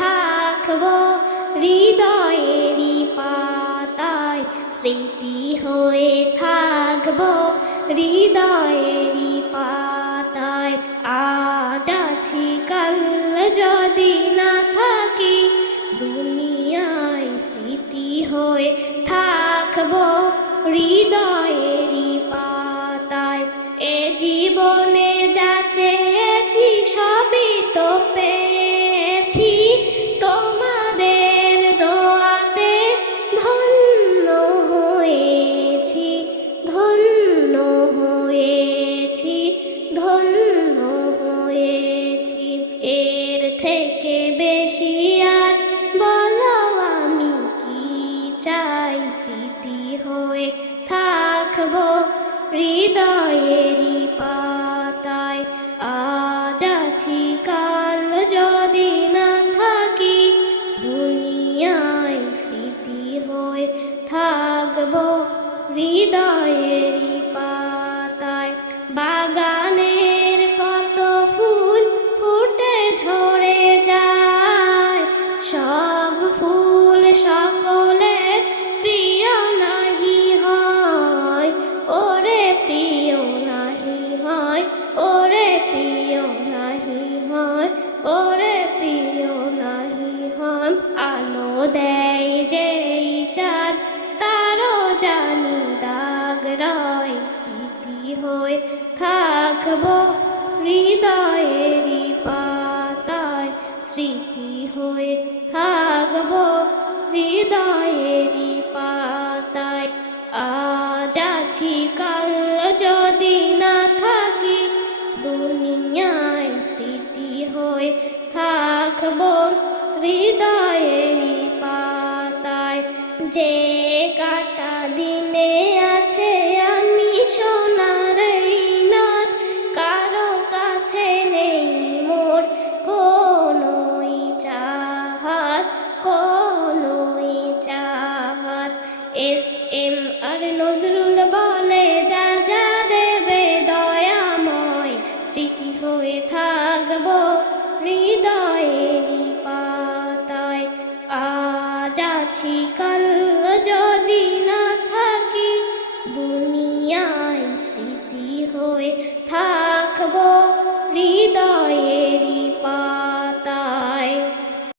থাকবো হৃদয়েরই পাতায়, স্মৃতি হয়ে থাকবো হৃদয়েরই পাতায়। আজ আছি কাল যদি না থাকি, দুনিয়ায় স্মৃতি হয়ে থাকবো হৃদয়েরই পাতায়। এ জীবনে যা চেয়েছি সবই তো পেয়েছি, তোমাদের দোয়াতে ধন্য হয়েছি, ধন্য হয়েছি, ধন্য হয়েছি। এর থেকে বেশি আর বলো আমি কি চাই, স্মৃতি হয়ে থাকবো হৃদয়েরই পাতায়। আজ আছি কাল যদি না থাকি, দুনিয়ায় স্মৃতি হয়ে থাকবো হৃদয়েরই পাতায়। বাগানের কত ফুল ফুটে ঝরে যায়, সব ফুল সকলের প্রিয় নাহি হয়, ওরে প্রিয় নাহি হয়, ওরে প্রিয় নাহি হয়, ওরে প্রিয় নাহি হয়। আলো দেয় যেই চাঁদ তারও জানি দাগ রয়, স্মৃতি হয়ে থাকবো হৃদয়েরই পাতায়, স্মৃতি হয়ে থাকবো হৃদয়েরই পাতায়। আজ আছি কাল যদি না থাকি, দুনিয়ায় স্মৃতি হয়ে থাকবো হৃদয়েরই পাতায়। যে কাটা দিনে আছে আমি সোনার এই নাথ, কারো কাছে নেই মোর কোনোই চাহাত, কোনোই চাহাত। এস.এম. আর নজরুল বলে যা যা দেবে দয়াময়, স্মৃতি হয়ে থাকবো হৃদয়েরই পাতায়। আজ আছি কাল যদি না থাকি, দুনিয়ায় স্মৃতি হয়ে থাকবো হৃদয়ে